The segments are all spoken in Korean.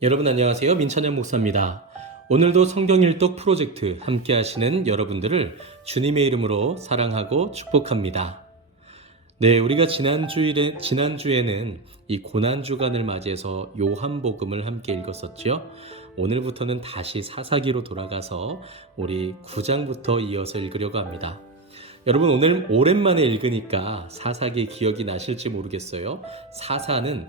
여러분 안녕하세요. 민찬현 목사입니다. 오늘도 성경 읽독 프로젝트 함께 하시는 여러분들을 주님의 이름으로 사랑하고 축복합니다. 네, 우리가 지난주에는 이 고난주간을 맞이해서 요한복음을 함께 읽었었죠. 오늘부터는 다시 사사기로 돌아가서 우리 9장부터 이어서 읽으려고 합니다. 여러분 오늘 오랜만에 읽으니까 사사기 기억이 나실지 모르겠어요. 사사는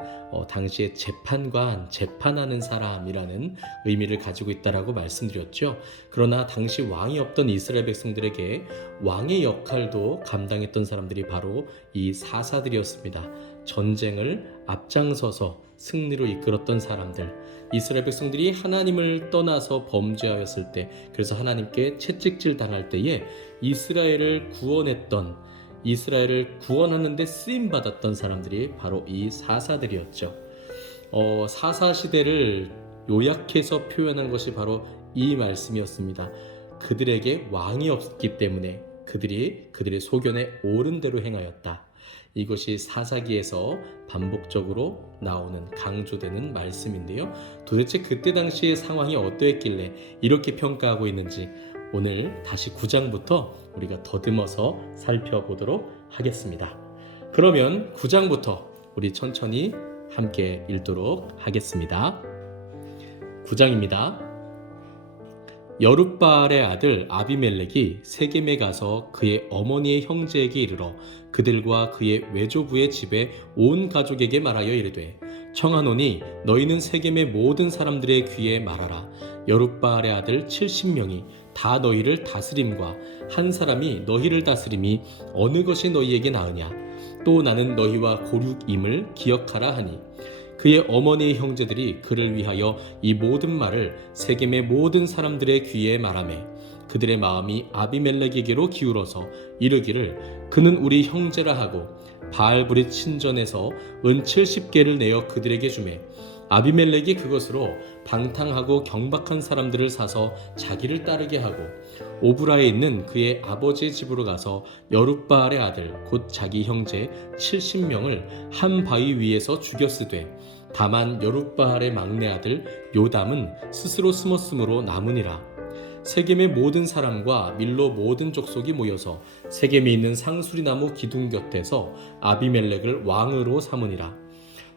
당시에 재판관, 재판하는 사람이라는 의미를 가지고 있다라고 말씀드렸죠. 그러나 당시 왕이 없던 이스라엘 백성들에게 왕의 역할도 감당했던 사람들이 바로 이 사사들이었습니다. 전쟁을 앞장서서 승리로 이끌었던 사람들, 이스라엘 백성들이 하나님을 떠나서 범죄하였을 때, 그래서 하나님께 채찍질 당할 때에 이스라엘을 구원하는 데 쓰임 받았던 사람들이 바로 이 사사들이었죠. 사사 시대를 요약해서 표현한 것이 바로 이 말씀이었습니다. 그들에게 왕이 없기 때문에 그들의 소견에 옳은 대로 행하였다. 이것이 사사기에서 반복적으로 나오는 강조되는 말씀인데요. 도대체 그때 당시의 상황이 어떠했길래 이렇게 평가하고 있는지 오늘 다시 9장부터 우리가 더듬어서 살펴보도록 하겠습니다. 그러면 9장부터 우리 천천히 함께 읽도록 하겠습니다. 9장입니다. 여룻바알의 아들 아비멜렉이 세겜에 가서 그의 어머니의 형제에게 이르러 그들과 그의 외조부의 집에 온 가족에게 말하여 이르되 청하노니 너희는 세겜의 모든 사람들의 귀에 말하라. 여룻바알의 아들 70명이 다 너희를 다스림과 한 사람이 너희를 다스림이 어느 것이 너희에게 나으냐. 또 나는 너희와 고륙임을 기억하라 하니 그의 어머니의 형제들이 그를 위하여 이 모든 말을 세겜의 모든 사람들의 귀에 말하매 그들의 마음이 아비멜렉에게로 기울어서 이르기를 그는 우리 형제라 하고 바알브릿 신전에서 은 70개를 내어 그들에게 주매 아비멜렉이 그것으로 방탕하고 경박한 사람들을 사서 자기를 따르게 하고 오브라에 있는 그의 아버지의 집으로 가서 여룻바알의 아들 곧 자기 형제 70명을 한 바위 위에서 죽였으되 다만 여룻바알의 막내 아들 요담은 스스로 숨었으므로 남으니라. 세겜의 모든 사람과 밀로 모든 족속이 모여서 세겜에 있는 상수리나무 기둥 곁에서 아비멜렉을 왕으로 삼으니라.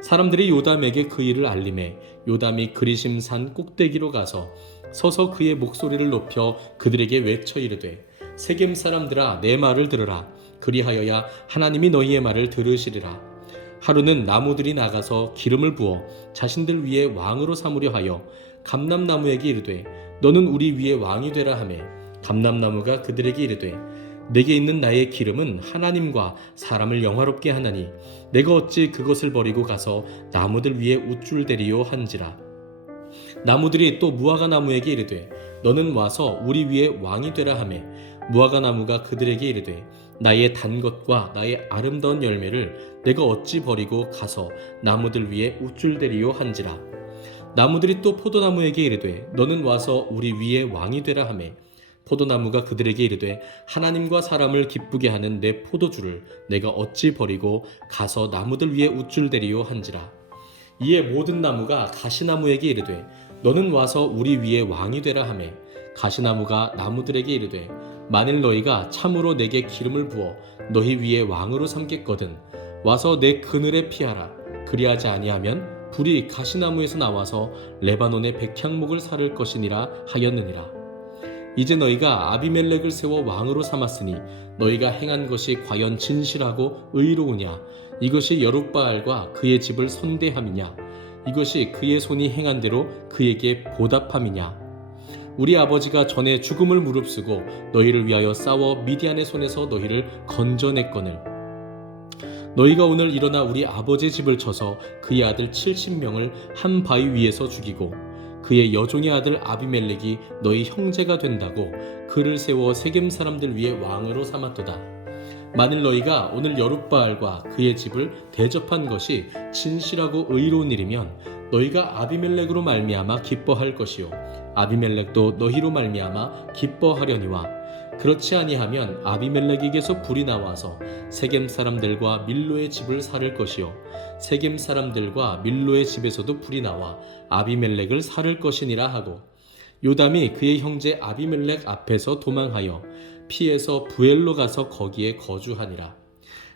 사람들이 요담에게 그 일을 알림해 요담이 그리심 산 꼭대기로 가서 서서 그의 목소리를 높여 그들에게 외쳐 이르되 세겜 사람들아 내 말을 들으라. 그리하여야 하나님이 너희의 말을 들으시리라. 하루는 나무들이 나가서 기름을 부어 자신들 위에 왕으로 삼으려 하여 감람나무에게 이르되 너는 우리 위에 왕이 되라 하매 감람나무가 그들에게 이르되 내게 있는 나의 기름은 하나님과 사람을 영화롭게 하나니 내가 어찌 그것을 버리고 가서 나무들 위에 우쭐대리요 한지라. 나무들이 또 무화과 나무에게 이르되 너는 와서 우리 위에 왕이 되라 하매 무화과 나무가 그들에게 이르되 나의 단 것과 나의 아름다운 열매를 내가 어찌 버리고 가서 나무들 위에 우쭐대리요 한지라. 나무들이 또 포도나무에게 이르되 너는 와서 우리 위에 왕이 되라 하매 포도나무가 그들에게 이르되 하나님과 사람을 기쁘게 하는 내 포도주를 내가 어찌 버리고 가서 나무들 위에 우쭐대리요 한지라. 이에 모든 나무가 가시나무에게 이르되 너는 와서 우리 위에 왕이 되라 하매 가시나무가 나무들에게 이르되 만일 너희가 참으로 내게 기름을 부어 너희 위에 왕으로 삼겠거든 와서 내 그늘에 피하라. 그리하지 아니하면 불이 가시나무에서 나와서 레바논의 백향목을 사를 것이니라 하였느니라. 이제 너희가 아비멜렉을 세워 왕으로 삼았으니 너희가 행한 것이 과연 진실하고 의로우냐. 이것이 여룻바알과 그의 집을 선대함이냐. 이것이 그의 손이 행한 대로 그에게 보답함이냐. 우리 아버지가 전에 죽음을 무릅쓰고 너희를 위하여 싸워 미디안의 손에서 너희를 건져냈거늘 너희가 오늘 일어나 우리 아버지의 집을 쳐서 그의 아들 70명을 한 바위 위에서 죽이고 그의 여종의 아들 아비멜렉이 너희 형제가 된다고 그를 세워 세겜 사람들 위에 왕으로 삼았도다. 만일 너희가 오늘 여룻바알과 그의 집을 대접한 것이 진실하고 의로운 일이면 너희가 아비멜렉으로 말미암아 기뻐할 것이요 아비멜렉도 너희로 말미암아 기뻐하려니와 그렇지 아니하면 아비멜렉에게서 불이 나와서 세겜 사람들과 밀로의 집을 살을 것이요 세겜 사람들과 밀로의 집에서도 불이 나와 아비멜렉을 살을 것이니라 하고 요담이 그의 형제 아비멜렉 앞에서 도망하여 피해서 부엘로 가서 거기에 거주하니라.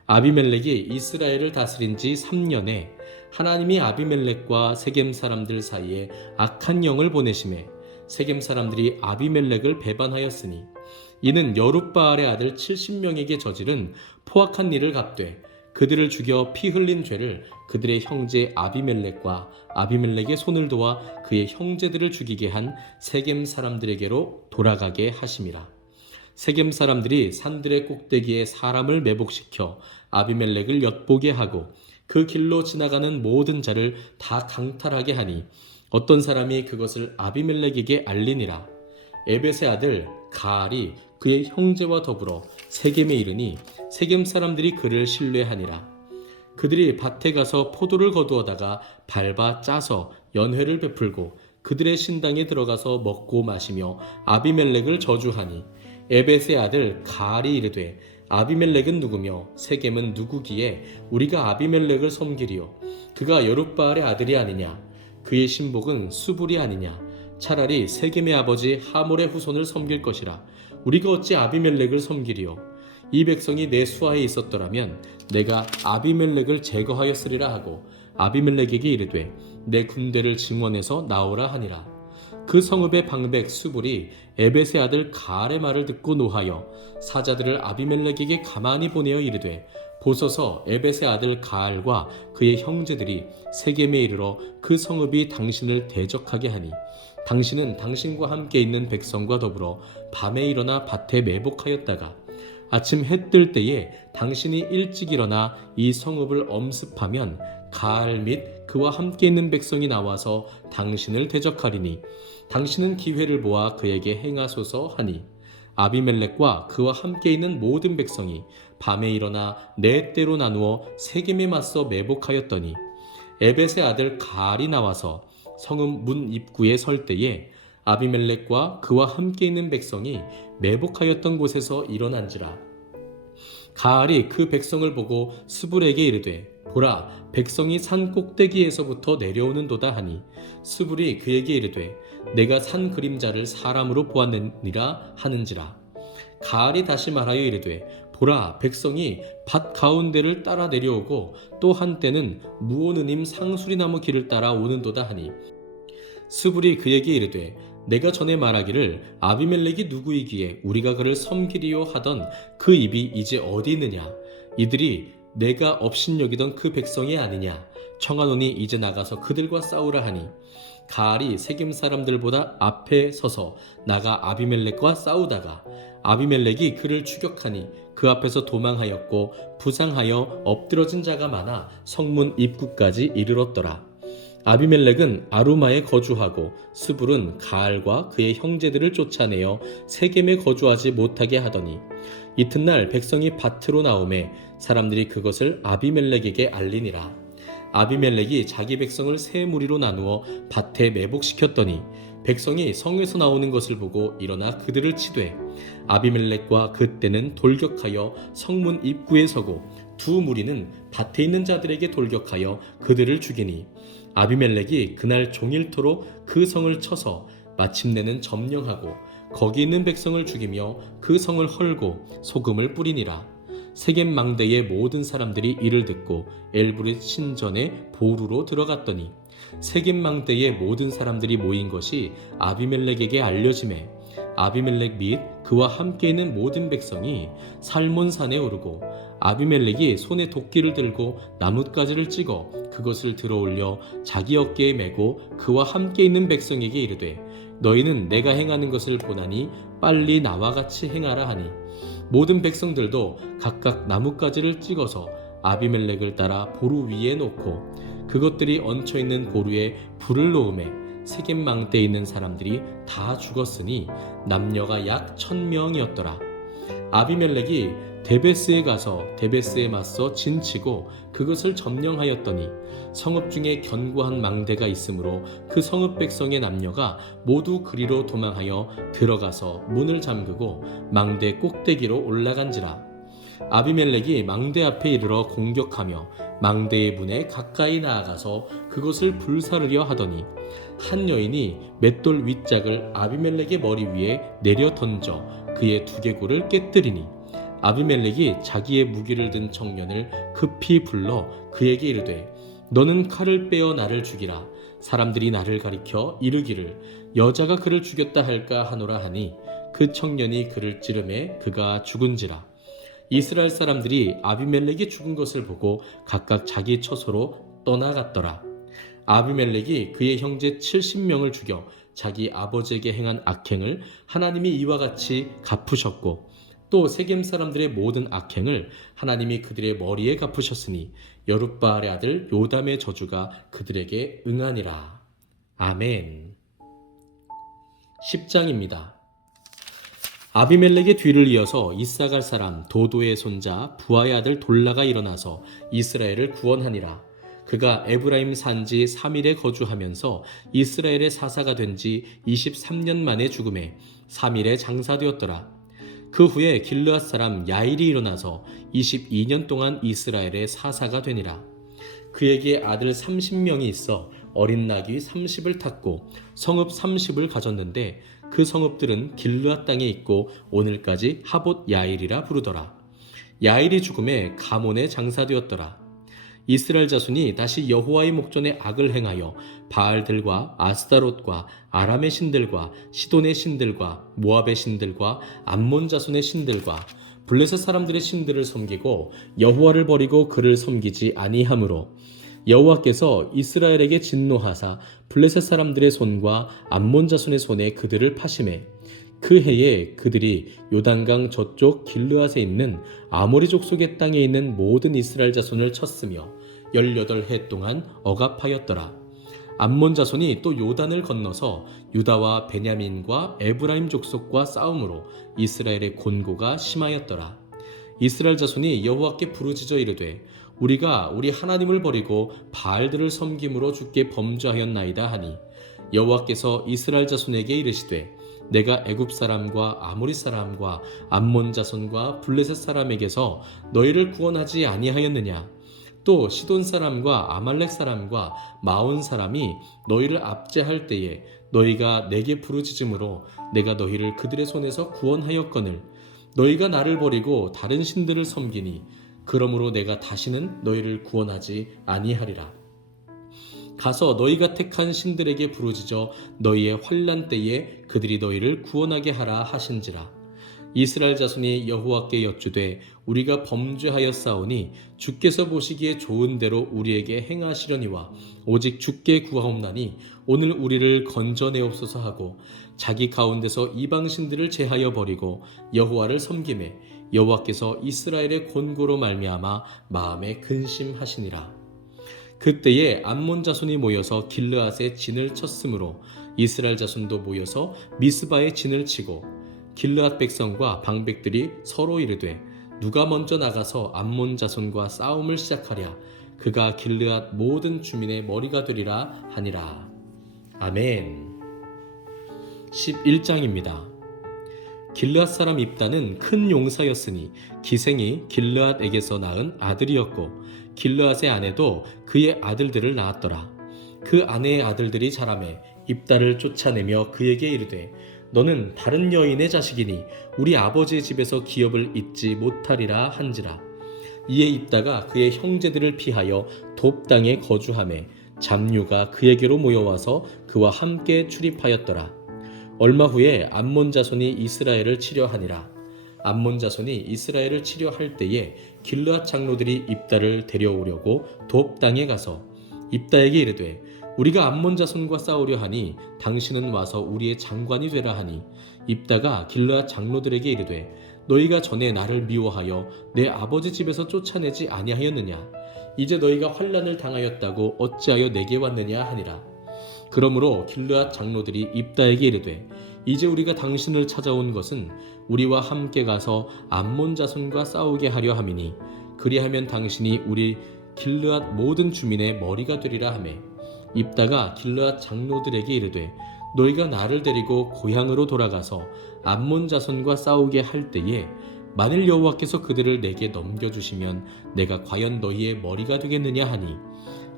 아비멜렉이 이스라엘을 다스린 지 3년에 하나님이 아비멜렉과 세겜 사람들 사이에 악한 영을 보내심에 세겜 사람들이 아비멜렉을 배반하였으니 이는 여룻바알의 아들 70명에게 저지른 포악한 일을 갚되 그들을 죽여 피 흘린 죄를 그들의 형제 아비멜렉과 아비멜렉의 손을 도와 그의 형제들을 죽이게 한 세겜 사람들에게로 돌아가게 하심이라. 세겜 사람들이 산들의 꼭대기에 사람을 매복시켜 아비멜렉을 엿보게 하고 그 길로 지나가는 모든 자를 다 강탈하게 하니 어떤 사람이 그것을 아비멜렉에게 알리니라. 에벳의 아들 가알이 그의 형제와 더불어 세겜에 이르니 세겜 사람들이 그를 신뢰하니라. 그들이 밭에 가서 포도를 거두어다가 밟아 짜서 연회를 베풀고 그들의 신당에 들어가서 먹고 마시며 아비멜렉을 저주하니 에벳의 아들 가알이 이르되 아비멜렉은 누구며 세겜은 누구기에 우리가 아비멜렉을 섬기리요 그가 여룻바알의 아들이 아니냐 그의 신복은 수불이 아니냐 차라리 세겜의 아버지 하몰의 후손을 섬길 것이라 우리가 어찌 아비멜렉을 섬기리요 이 백성이 내 수하에 있었더라면 내가 아비멜렉을 제거하였으리라 하고 아비멜렉에게 이르되 내 군대를 증원해서 나오라 하니라. 그 성읍의 방백 수불이 에벳의 아들 가알의 말을 듣고 노하여 사자들을 아비멜렉에게 가만히 보내어 이르되 보소서 에벳의 아들 가알과 그의 형제들이 세겜에 이르러 그 성읍이 당신을 대적하게 하니 당신은 당신과 함께 있는 백성과 더불어 밤에 일어나 밭에 매복하였다가 아침 해 뜰 때에 당신이 일찍 일어나 이 성읍을 엄습하면 가알 및 그와 함께 있는 백성이 나와서 당신을 대적하리니 당신은 기회를 보아 그에게 행하소서 하니 아비멜렉과 그와 함께 있는 모든 백성이 밤에 일어나 네 때로 나누어 세겜에 맞서 매복하였더니 에벳의 아들 가알이 나와서 성읍 문 입구에 설 때에 아비멜렉과 그와 함께 있는 백성이 매복하였던 곳에서 일어난지라. 가알이 그 백성을 보고 수불에게 이르되 보라 백성이 산 꼭대기에서부터 내려오는도다 하니 수불이 그에게 이르되 내가 산 그림자를 사람으로 보았느니라 하는지라. 가알이 다시 말하여 이르되 보라 백성이 밭 가운데를 따라 내려오고 또 한때는 무오느님 상수리나무 길을 따라 오는도다 하니 수불이 그에게 이르되 내가 전에 말하기를 아비멜렉이 누구이기에 우리가 그를 섬기리요 하던 그 입이 이제 어디 있느냐 이들이 내가 업신여기던 그 백성이 아니냐 청하노니 이제 나가서 그들과 싸우라 하니 가알이 세겜 사람들보다 앞에 서서 나가 아비멜렉과 싸우다가 아비멜렉이 그를 추격하니 그 앞에서 도망하였고 부상하여 엎드러진 자가 많아 성문 입구까지 이르렀더라. 아비멜렉은 아루마에 거주하고 스불은 가알과 그의 형제들을 쫓아내어 세겜에 거주하지 못하게 하더니 이튿날 백성이 밭으로 나오매 사람들이 그것을 아비멜렉에게 알리니라. 아비멜렉이 자기 백성을 세 무리로 나누어 밭에 매복시켰더니 백성이 성에서 나오는 것을 보고 일어나 그들을 치되 아비멜렉과 그때는 돌격하여 성문 입구에 서고 두 무리는 밭에 있는 자들에게 돌격하여 그들을 죽이니 아비멜렉이 그날 종일토록 그 성을 쳐서 마침내는 점령하고 거기 있는 백성을 죽이며 그 성을 헐고 소금을 뿌리니라. 세겜 망대의 모든 사람들이 이를 듣고 엘브릿 신전에 보루로 들어갔더니 세겜 망대의 모든 사람들이 모인 것이 아비멜렉에게 알려지매 아비멜렉 및 그와 함께 있는 모든 백성이 살몬산에 오르고 아비멜렉이 손에 도끼를 들고 나뭇가지를 찍어 그것을 들어올려 자기 어깨에 메고 그와 함께 있는 백성에게 이르되 너희는 내가 행하는 것을 보나니 빨리 나와 같이 행하라 하니 모든 백성들도 각각 나뭇가지를 찍어서 아비멜렉을 따라 보루 위에 놓고 그것들이 얹혀있는 보루에 불을 놓음에 세겜 망대에 있는 사람들이 다 죽었으니 남녀가 약 1000명이었더라. 아비멜렉이 데베스에 가서 데베스에 맞서 진치고 그것을 점령하였더니 성읍 중에 견고한 망대가 있으므로 그 성읍 백성의 남녀가 모두 그리로 도망하여 들어가서 문을 잠그고 망대 꼭대기로 올라간지라. 아비멜렉이 망대 앞에 이르러 공격하며 망대의 문에 가까이 나아가서 그것을 불사르려 하더니 한 여인이 맷돌 윗짝을 아비멜렉의 머리 위에 내려 던져 그의 두개골을 깨뜨리니 아비멜렉이 자기의 무기를 든 청년을 급히 불러 그에게 이르되 너는 칼을 빼어 나를 죽이라. 사람들이 나를 가리켜 이르기를 여자가 그를 죽였다 할까 하노라 하니 그 청년이 그를 찌르매 그가 죽은지라. 이스라엘 사람들이 아비멜렉이 죽은 것을 보고 각각 자기 처소로 떠나갔더라. 아비멜렉이 그의 형제 70명을 죽여 자기 아버지에게 행한 악행을 하나님이 이와 같이 갚으셨고 또 세겜 사람들의 모든 악행을 하나님이 그들의 머리에 갚으셨으니 여룻바알의 아들 요담의 저주가 그들에게 응하니라. 아멘. 10장입니다. 아비멜렉의 뒤를 이어서 이사갈 사람 도도의 손자 부하의 아들 돌라가 일어나서 이스라엘을 구원하니라. 그가 에브라임 산지 3일에 거주하면서 이스라엘의 사사가 된 지 23년 만에 죽음에 3일에 장사되었더라. 그 후에 길르앗 사람 야일이 일어나서 22년 동안 이스라엘의 사사가 되니라. 그에게 아들 30명이 있어 어린 낙이 30을 탔고 성읍 30을 가졌는데 그 성읍들은 길르앗 땅에 있고 오늘까지 하봇 야일이라 부르더라. 야일이 죽음에 가몬에 장사되었더라. 이스라엘 자손이 다시 여호와의 목전에 악을 행하여 바알들과 아스타롯과 아람의 신들과 시돈의 신들과 모압의 신들과 암몬 자손의 신들과 블레셋 사람들의 신들을 섬기고 여호와를 버리고 그를 섬기지 아니하므로 여호와께서 이스라엘에게 진노하사 블레셋 사람들의 손과 암몬 자손의 손에 그들을 파심해 그 해에 그들이 요단강 저쪽 길르앗에 있는 아모리 족속의 땅에 있는 모든 이스라엘 자손을 쳤으며 18해 동안 억압하였더라. 암몬 자손이 또 요단을 건너서 유다와 베냐민과 에브라임 족속과 싸움으로 이스라엘의 곤고가 심하였더라. 이스라엘 자손이 여호와께 부르짖어 이르되 우리가 우리 하나님을 버리고 바알들을 섬김으로 주께 범죄하였나이다 하니 여호와께서 이스라엘 자손에게 이르시되 내가 애굽 사람과 아모리 사람과 암몬 자손과 블레셋 사람에게서 너희를 구원하지 아니하였느냐. 또 시돈 사람과 아말렉 사람과 마온 사람이 너희를 압제할 때에 너희가 내게 부르짖음으로 내가 너희를 그들의 손에서 구원하였거늘 너희가 나를 버리고 다른 신들을 섬기니 그러므로 내가 다시는 너희를 구원하지 아니하리라. 가서 너희가 택한 신들에게 부르짖어 너희의 환난 때에 그들이 너희를 구원하게 하라 하신지라. 이스라엘 자손이 여호와께 여쭈되 우리가 범죄하였사오니 주께서 보시기에 좋은 대로 우리에게 행하시려니와 오직 주께 구하옵나니 오늘 우리를 건져내옵소서 하고 자기 가운데서 이방 신들을 제하여 버리고 여호와를 섬기매 여호와께서 이스라엘의 곤고로 말미암아 마음에 근심하시니라. 그때에 암몬 자손이 모여서 길르앗에 진을 쳤으므로 이스라엘 자손도 모여서 미스바에 진을 치고 길르앗 백성과 방백들이 서로 이르되 누가 먼저 나가서 암몬 자손과 싸움을 시작하랴. 그가 길르앗 모든 주민의 머리가 되리라 하니라. 아멘. 11장입니다. 길르앗 사람 입다는 큰 용사였으니 기생이 길르앗에게서 낳은 아들이었고 길르앗의 아내도 그의 아들들을 낳았더라. 그 아내의 아들들이 자라매 입다를 쫓아내며 그에게 이르되 너는 다른 여인의 자식이니 우리 아버지의 집에서 기업을 잇지 못하리라 한지라. 이에 입다가 그의 형제들을 피하여 돕 땅에 거주하매 잡류가 그에게로 모여와서 그와 함께 출입하였더라. 얼마 후에 암몬 자손이 이스라엘을 치려하니라. 암몬 자손이 이스라엘을 치려할 때에 길르앗 장로들이 입다를 데려오려고 돕 땅에 가서 입다에게 이르되 우리가 암몬 자손과 싸우려 하니 당신은 와서 우리의 장관이 되라 하니 입다가 길르앗 장로들에게 이르되 너희가 전에 나를 미워하여 내 아버지 집에서 쫓아내지 아니하였느냐. 이제 너희가 환난을 당하였다고 어찌하여 내게 왔느냐 하니라. 그러므로 길르앗 장로들이 입다에게 이르되 이제 우리가 당신을 찾아온 것은 우리와 함께 가서 암몬 자손과 싸우게 하려 함이니 그리하면 당신이 우리 길르앗 모든 주민의 머리가 되리라 하매 입다가 길르앗 장로들에게 이르되 너희가 나를 데리고 고향으로 돌아가서 암몬 자손과 싸우게 할 때에 만일 여호와께서 그들을 내게 넘겨주시면 내가 과연 너희의 머리가 되겠느냐 하니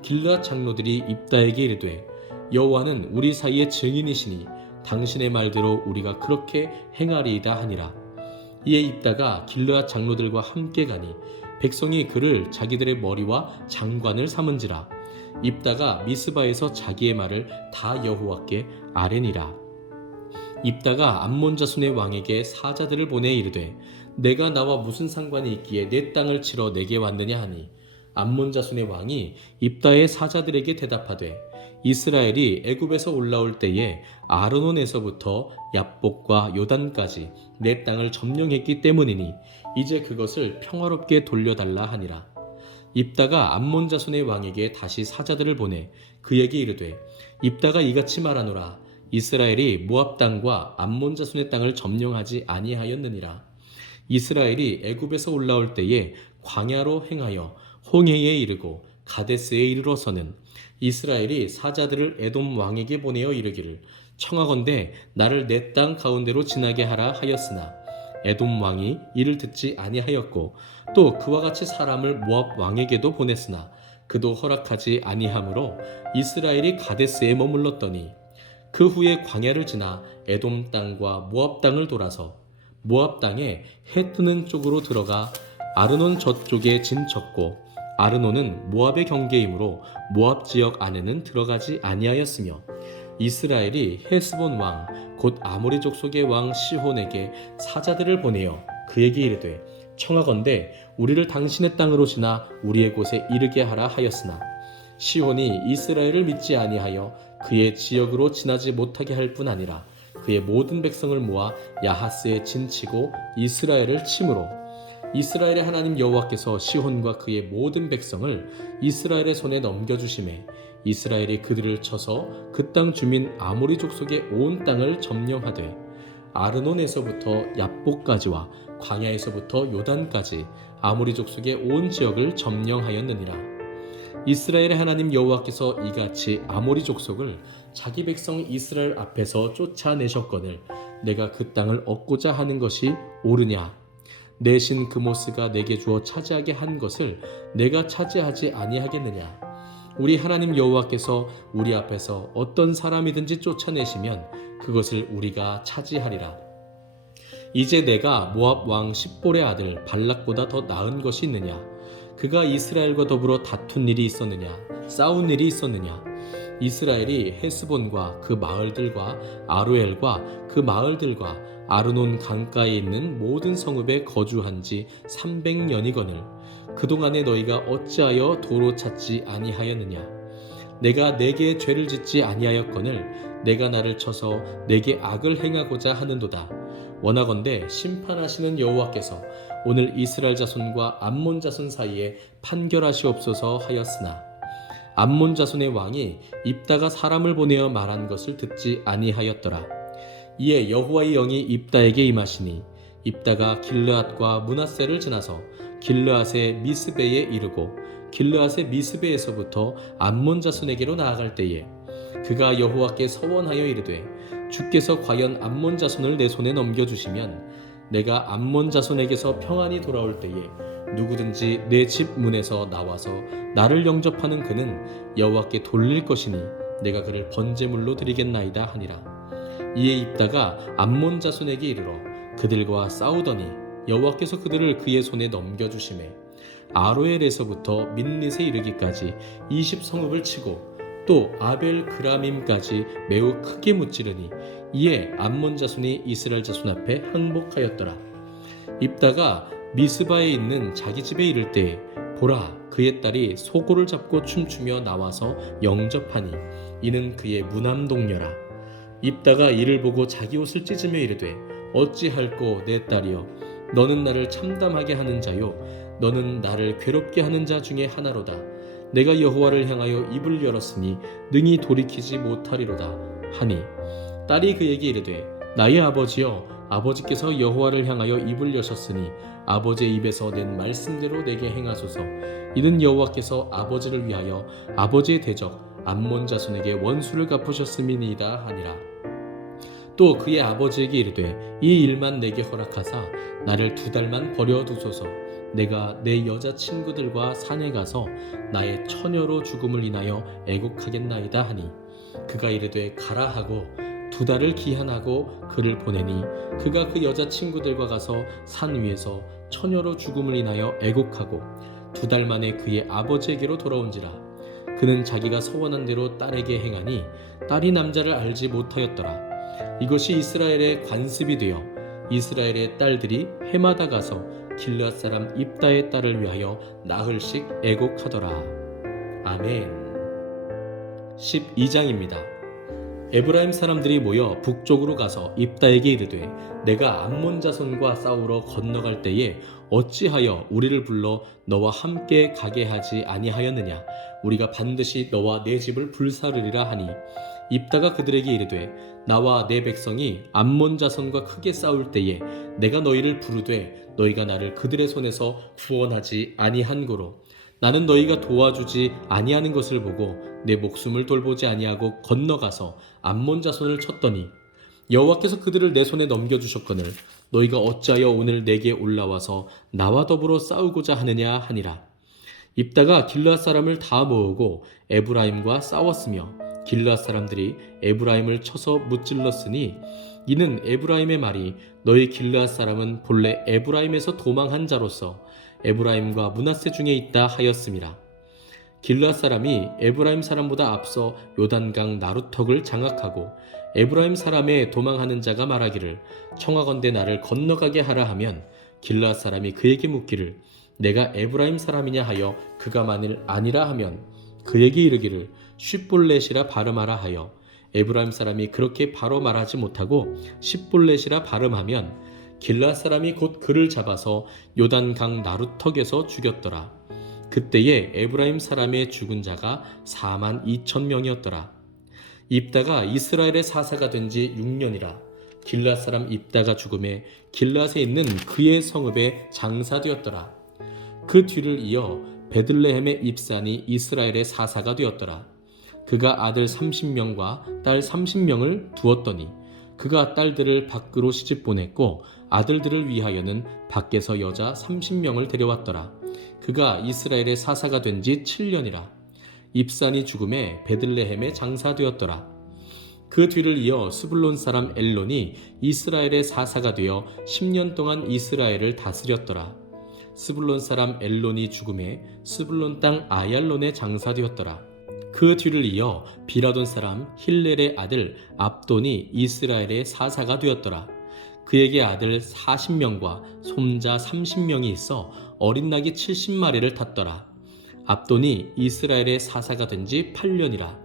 길르앗 장로들이 입다에게 이르되 여호와는 우리 사이의 증인이시니 당신의 말대로 우리가 그렇게 행하리이다 하니라. 이에 입다가 길르앗 장로들과 함께 가니 백성이 그를 자기들의 머리와 장관을 삼은지라. 입다가 미스바에서 자기의 말을 다 여호와께 아뢰니라. 입다가 암몬 자손의 왕에게 사자들을 보내 이르되 내가 나와 무슨 상관이 있기에 내 땅을 치러 내게 왔느냐 하니 암몬 자손의 왕이 입다의 사자들에게 대답하되 이스라엘이 애굽에서 올라올 때에 아르논에서부터 얍복과 요단까지 내 땅을 점령했기 때문이니 이제 그것을 평화롭게 돌려달라 하니라. 입다가 암몬 자손의 왕에게 다시 사자들을 보내 그에게 이르되 입다가 이같이 말하노라. 이스라엘이 모압 땅과 암몬 자손의 땅을 점령하지 아니하였느니라. 이스라엘이 애굽에서 올라올 때에 광야로 행하여 홍해에 이르고 가데스에 이르러서는 이스라엘이 사자들을 에돔 왕에게 보내어 이르기를 청하건대 나를 내 땅 가운데로 지나게 하라 하였으나 에돔 왕이 이를 듣지 아니하였고 또 그와 같이 사람을 모압 왕에게도 보냈으나 그도 허락하지 아니하므로 이스라엘이 가데스에 머물렀더니 그 후에 광야를 지나 에돔 땅과 모압 땅을 돌아서 모압 땅에 해 뜨는 쪽으로 들어가 아르논 저쪽에 진쳤고 아르논은 모압의 경계이므로 모압 지역 안에는 들어가지 아니하였으며 이스라엘이 헤스본 왕 곧 아모리 족속의 왕 시혼에게 사자들을 보내어 그에게 이르되 청하건대 우리를 당신의 땅으로 지나 우리의 곳에 이르게 하라 하였으나 시혼이 이스라엘을 믿지 아니하여 그의 지역으로 지나지 못하게 할 뿐 아니라 그의 모든 백성을 모아 야하스에 진치고 이스라엘을 치므로 이스라엘의 하나님 여호와께서 시혼과 그의 모든 백성을 이스라엘의 손에 넘겨주심에 이스라엘이 그들을 쳐서 그 땅 주민 아모리 족속의 온 땅을 점령하되 아르논에서부터 얍복까지와 광야에서부터 요단까지 아모리 족속의 온 지역을 점령하였느니라. 이스라엘의 하나님 여호와께서 이같이 아모리 족속을 자기 백성 이스라엘 앞에서 쫓아내셨거늘 내가 그 땅을 얻고자 하는 것이 옳으냐? 내 신 그모스가 내게 주어 차지하게 한 것을 내가 차지하지 아니하겠느냐? 우리 하나님 여호와께서 우리 앞에서 어떤 사람이든지 쫓아내시면 그것을 우리가 차지하리라. 이제 내가 모압 왕 십볼의 아들 발락보다 더 나은 것이 있느냐? 그가 이스라엘과 더불어 다툰 일이 있었느냐? 싸운 일이 있었느냐? 이스라엘이 헤스본과 그 마을들과 아로엘과 그 마을들과 아르논 강가에 있는 모든 성읍에 거주한 지 300년이거늘 그동안에 너희가 어찌하여 도로 찾지 아니하였느냐? 내가 내게 죄를 짓지 아니하였거늘 내가 나를 쳐서 내게 악을 행하고자 하는도다. 원하건대 심판하시는 여호와께서 오늘 이스라엘 자손과 암몬 자손 사이에 판결하시옵소서 하였으나 암몬 자손의 왕이 입다가 사람을 보내어 말한 것을 듣지 아니하였더라. 이에 여호와의 영이 입다에게 임하시니 입다가 길르앗과 므낫세를 지나서 길르앗의 미스베에 이르고 길르앗의 미스베에서부터 암몬 자손에게로 나아갈 때에 그가 여호와께 서원하여 이르되 주께서 과연 암몬 자손을 내 손에 넘겨주시면 내가 암몬 자손에게서 평안히 돌아올 때에 누구든지 내 집 문에서 나와서 나를 영접하는 그는 여호와께 돌릴 것이니 내가 그를 번제물로 드리겠나이다 하니라. 이에 입다가 암몬 자손에게 이르러 그들과 싸우더니 여호와께서 그들을 그의 손에 넘겨주시매 아로엘에서부터 민릿에 이르기까지 20성읍을 치고 또 아벨 그라밈까지 매우 크게 무찌르니 이에 암몬 자손이 이스라엘 자손 앞에 항복하였더라. 입다가 미스바에 있는 자기 집에 이를 때에 보라 그의 딸이 소고를 잡고 춤추며 나와서 영접하니 이는 그의 무남동녀라. 입다가 이를 보고 자기 옷을 찢으며 이르되 어찌할꼬 내 딸이여 너는 나를 참담하게 하는 자요 너는 나를 괴롭게 하는 자 중에 하나로다. 내가 여호와를 향하여 입을 열었으니 능히 돌이키지 못하리로다 하니 딸이 그에게 이르되 나의 아버지여, 아버지께서 여호와를 향하여 입을 여셨으니 아버지의 입에서 낸 말씀대로 내게 행하소서. 이는 여호와께서 아버지를 위하여 아버지의 대적 암몬 자손에게 원수를 갚으셨음이니이다 하니라. 또 그의 아버지에게 이르되 이 일만 내게 허락하사 나를 2달만 버려두소서. 내가 내 여자 친구들과 산에 가서 나의 처녀로 죽음을 인하여 애곡하겠나이다 하니 그가 이르되 가라 하고 2달을 기한하고 그를 보내니 그가 그 여자 친구들과 가서 산 위에서 처녀로 죽음을 인하여 애곡하고 2달 만에 그의 아버지에게로 돌아온지라. 그는 자기가 서원한 대로 딸에게 행하니 딸이 남자를 알지 못하였더라. 이것이 이스라엘의 관습이 되어 이스라엘의 딸들이 해마다 가서 길르앗 사람 입다의 딸을 위하여 나흘씩 애곡하더라. 아멘. 12장입니다. 에브라임 사람들이 모여 북쪽으로 가서 입다에게 이르되 내가 암몬 자손과 싸우러 건너갈 때에 어찌하여 우리를 불러 너와 함께 가게 하지 아니하였느냐. 우리가 반드시 너와 내 집을 불사르리라 하니 입다가 그들에게 이르되 나와 내 백성이 암몬 자손과 크게 싸울 때에 내가 너희를 부르되 너희가 나를 그들의 손에서 구원하지 아니한고로 나는 너희가 도와주지 아니하는 것을 보고 내 목숨을 돌보지 아니하고 건너가서 암몬 자손을 쳤더니 여호와께서 그들을 내 손에 넘겨주셨거늘 너희가 어찌하여 오늘 내게 올라와서 나와 더불어 싸우고자 하느냐 하니라. 입다가 길르앗 사람을 다 모으고 에브라임과 싸웠으며 길르앗 사람들이 에브라임을 쳐서 무찔렀으니 이는 에브라임의 말이 너희 길르앗 사람은 본래 에브라임에서 도망한 자로서 에브라임과 므낫세 중에 있다 하였음이라. 길르앗 사람이 에브라임 사람보다 앞서 요단강 나루턱을 장악하고 에브라임 사람의 도망하는 자가 말하기를 청하건대 나를 건너가게 하라 하면 길르앗 사람이 그에게 묻기를 내가 에브라임 사람이냐 하여 그가 만일 아니라 하면 그에게 이르기를 쉿볼렛이라 발음하라 하여 에브라임 사람이 그렇게 바로 말하지 못하고 십볼렛이라 발음하면 길르앗 사람이 곧 그를 잡아서 요단강 나루턱에서 죽였더라. 그때에 에브라임 사람의 죽은 자가 42,000명이었더라. 입다가 이스라엘의 사사가 된 지 6년이라. 길르앗 사람 입다가 죽음에 길르앗에 있는 그의 성읍에 장사되었더라. 그 뒤를 이어 베들레헴의 입산이 이스라엘의 사사가 되었더라. 그가 아들 30명과 딸 30명을 두었더니 그가 딸들을 밖으로 시집 보냈고 아들들을 위하여는 밖에서 여자 30명을 데려왔더라. 그가 이스라엘의 사사가 된 지 7년이라. 입산이 죽음에 베들레헴에 장사되었더라. 그 뒤를 이어 스불론 사람 엘론이 이스라엘의 사사가 되어 10년 동안 이스라엘을 다스렸더라. 스불론 사람 엘론이 죽음에 스불론 땅 아얄론에 장사되었더라. 그 뒤를 이어 비라돈 사람 힐렐의 아들 압돈이 이스라엘의 사사가 되었더라. 그에게 아들 40명과 손자 30명이 있어 어린 낙이 70마리를 탔더라. 압돈이 이스라엘의 사사가 된 지 8년이라.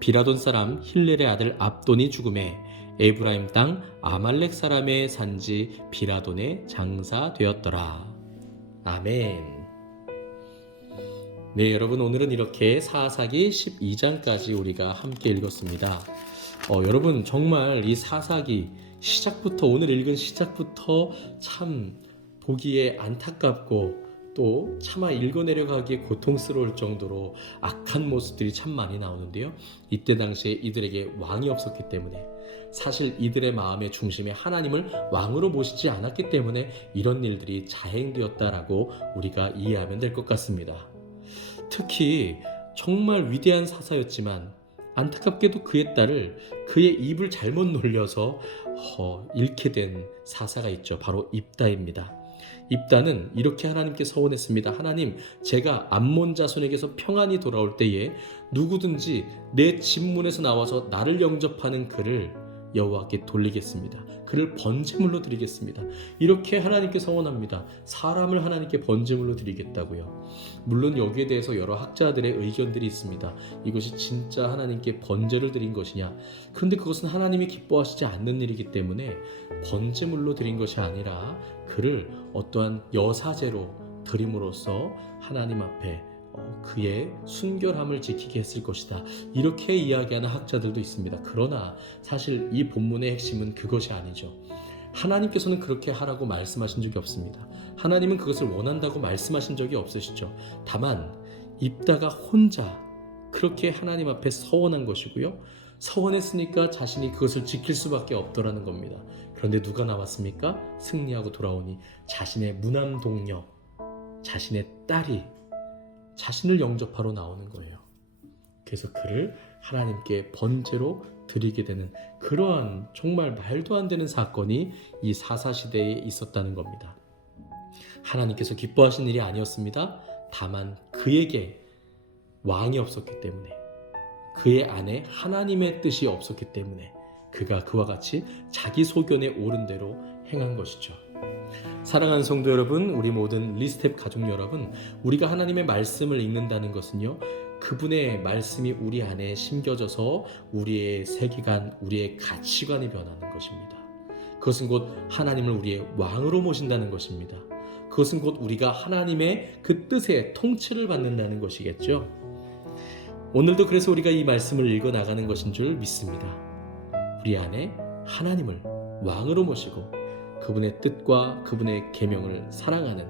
비라돈 사람 힐렐의 아들 압돈이 죽음에 에브라임 땅 아말렉 사람의 산지 비라돈에 장사되었더라. 아멘. 네, 여러분, 오늘은 이렇게 사사기 12장까지 우리가 함께 읽었습니다. 여러분, 정말 이 사사기 시작부터, 오늘 읽은 시작부터 참 보기에 안타깝고 또 차마 읽어내려가기에 고통스러울 정도로 악한 모습들이 참 많이 나오는데요. 이때 당시에 이들에게 왕이 없었기 때문에, 사실 이들의 마음의 중심에 하나님을 왕으로 모시지 않았기 때문에 이런 일들이 자행되었다라고 우리가 이해하면 될 것 같습니다. 특히 정말 위대한 사사였지만 안타깝게도 그의 딸을 그의 입을 잘못 놀려서 잃게 된 사사가 있죠. 바로 입다입니다. 입다는 이렇게 하나님께 서원했습니다. 하나님, 제가 암몬 자손에게서 평안히 돌아올 때에 누구든지 내 집 문에서 나와서 나를 영접하는 그를 여호와께 돌리겠습니다. 그를 번제물로 드리겠습니다. 이렇게 하나님께 서원합니다. 사람을 하나님께 번제물로 드리겠다고요. 물론 여기에 대해서 여러 학자들의 의견들이 있습니다. 이것이 진짜 하나님께 번제를 드린 것이냐? 그런데 그것은 하나님이 기뻐하시지 않는 일이기 때문에 번제물로 드린 것이 아니라 그를 어떠한 여사제로 드림으로써 하나님 앞에 그의 순결함을 지키게 했을 것이다. 이렇게 이야기하는 학자들도 있습니다. 그러나 사실 이 본문의 핵심은 그것이 아니죠. 하나님께서는 그렇게 하라고 말씀하신 적이 없습니다. 하나님은 그것을 원한다고 말씀하신 적이 없으시죠. 다만 입다가 혼자 그렇게 하나님 앞에 서원한 것이고요. 서원했으니까 자신이 그것을 지킬 수밖에 없더라는 겁니다. 그런데 누가 나왔습니까? 승리하고 돌아오니 자신의 무남 동료, 자신의 딸이 자신을 영접하러 나오는 거예요. 그래서 그를 하나님께 번제로 드리게 되는 그러한 정말 말도 안 되는 사건이 이 사사시대에 있었다는 겁니다. 하나님께서 기뻐하신 일이 아니었습니다. 다만 그에게 왕이 없었기 때문에, 그의 안에 하나님의 뜻이 없었기 때문에 그가 그와 같이 자기 소견에 옳은 대로 행한 것이죠. 사랑하는 성도 여러분, 우리 모든 리스텝 가족 여러분, 우리가 하나님의 말씀을 읽는다는 것은요, 그분의 말씀이 우리 안에 심겨져서 우리의 세계관, 우리의 가치관이 변하는 것입니다. 그것은 곧 하나님을 우리의 왕으로 모신다는 것입니다. 그것은 곧 우리가 하나님의 그 뜻의 통치를 받는다는 것이겠죠. 오늘도 그래서 우리가 이 말씀을 읽어 나가는 것인 줄 믿습니다. 우리 안에 하나님을 왕으로 모시고 그분의 뜻과 그분의 계명을 사랑하는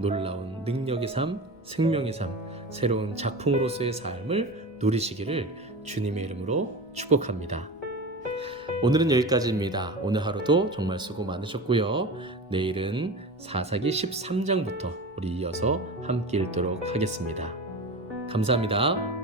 놀라운 능력의 삶, 생명의 삶, 새로운 작품으로서의 삶을 누리시기를 주님의 이름으로 축복합니다. 오늘은 여기까지입니다. 오늘 하루도 정말 수고 많으셨고요. 내일은 사사기 13장부터 우리 이어서 함께 읽도록 하겠습니다. 감사합니다.